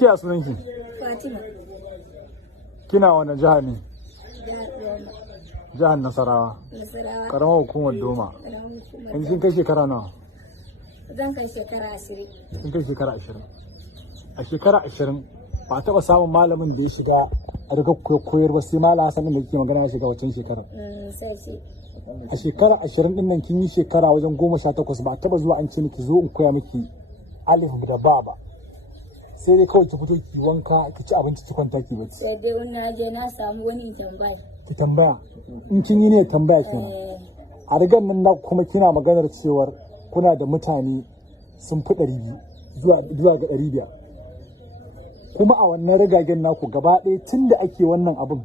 Ki a sunanki? Fatima. Kina wani jiha ne? Jihar Roma. Jihar Nasarawa. Nasarawa. Karamar hukumar Doma. Ƙaramin hukumar In kin kai shekara nawa? Zan kai shekara 20. Kin kai shekara 20. A shekara 20 ba a taɓa samun malamin da ya shiga a daga koyar ba sai malam Hassan da kike magana shiga wancan shekarar. Sai ce. A shekara 20 din nan kin yi shekara wajen 18 ba a taɓa zuwa an ce miki zo in koya miki alif da ba. Sai dai kawai ki fito ki wanka ki ci abinci ki kwanta ki bacci. Sai dai wani je na samu wani tambaya. Ki tambaya. In kin yi ne tambaya kenan. A rigan nan na kuma kina maganar cewar kuna da mutane sun fi 200 zuwa ga 500. Kuma a wannan rigagen naku gaba ɗaya tun da ake wannan abin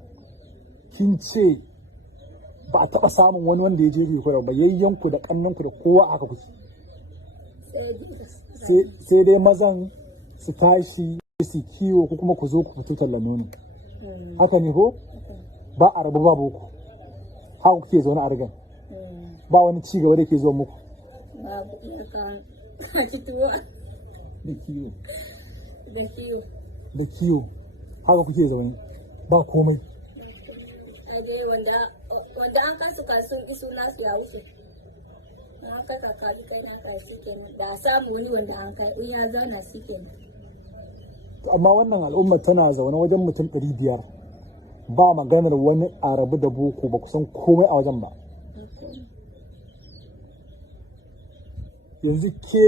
kin ce ba a taɓa samun wani wanda ya je bai ba yayyanku da ƙannanku da kowa haka kuke. Sai dai mazan su tashi su kiwo ko kuma ku zo ku fito tallan nono. Haka ne ko? Ba a rabu ba boko. Haka kuke zaune a rigan. Ba wani ci gaba da ke zuwa muku. Babu kan tuwo. Da kiwo. Da kiwo. Da kiwo. Haka kuke zaune. Ba komai. Wanda an kasu kasun isu nasu ya wuce. An kasa kaji kai na kai shi kenan. Da samu wani wanda an kai in ya zauna shi kenan. Amma wannan al'ummar tana zaune wajen mutum 500 ba maganar wani a rabu da boko ba kusan komai a wajen ba. Yanzu ke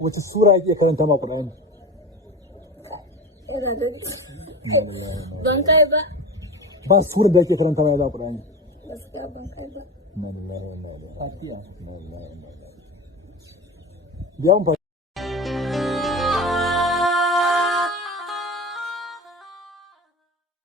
wace sura yake karanta ma Qur'ani? Ban kai ba. Ba sura da yake karanta ma Qur'ani. Gaskiya ban kai ba. Fatiha.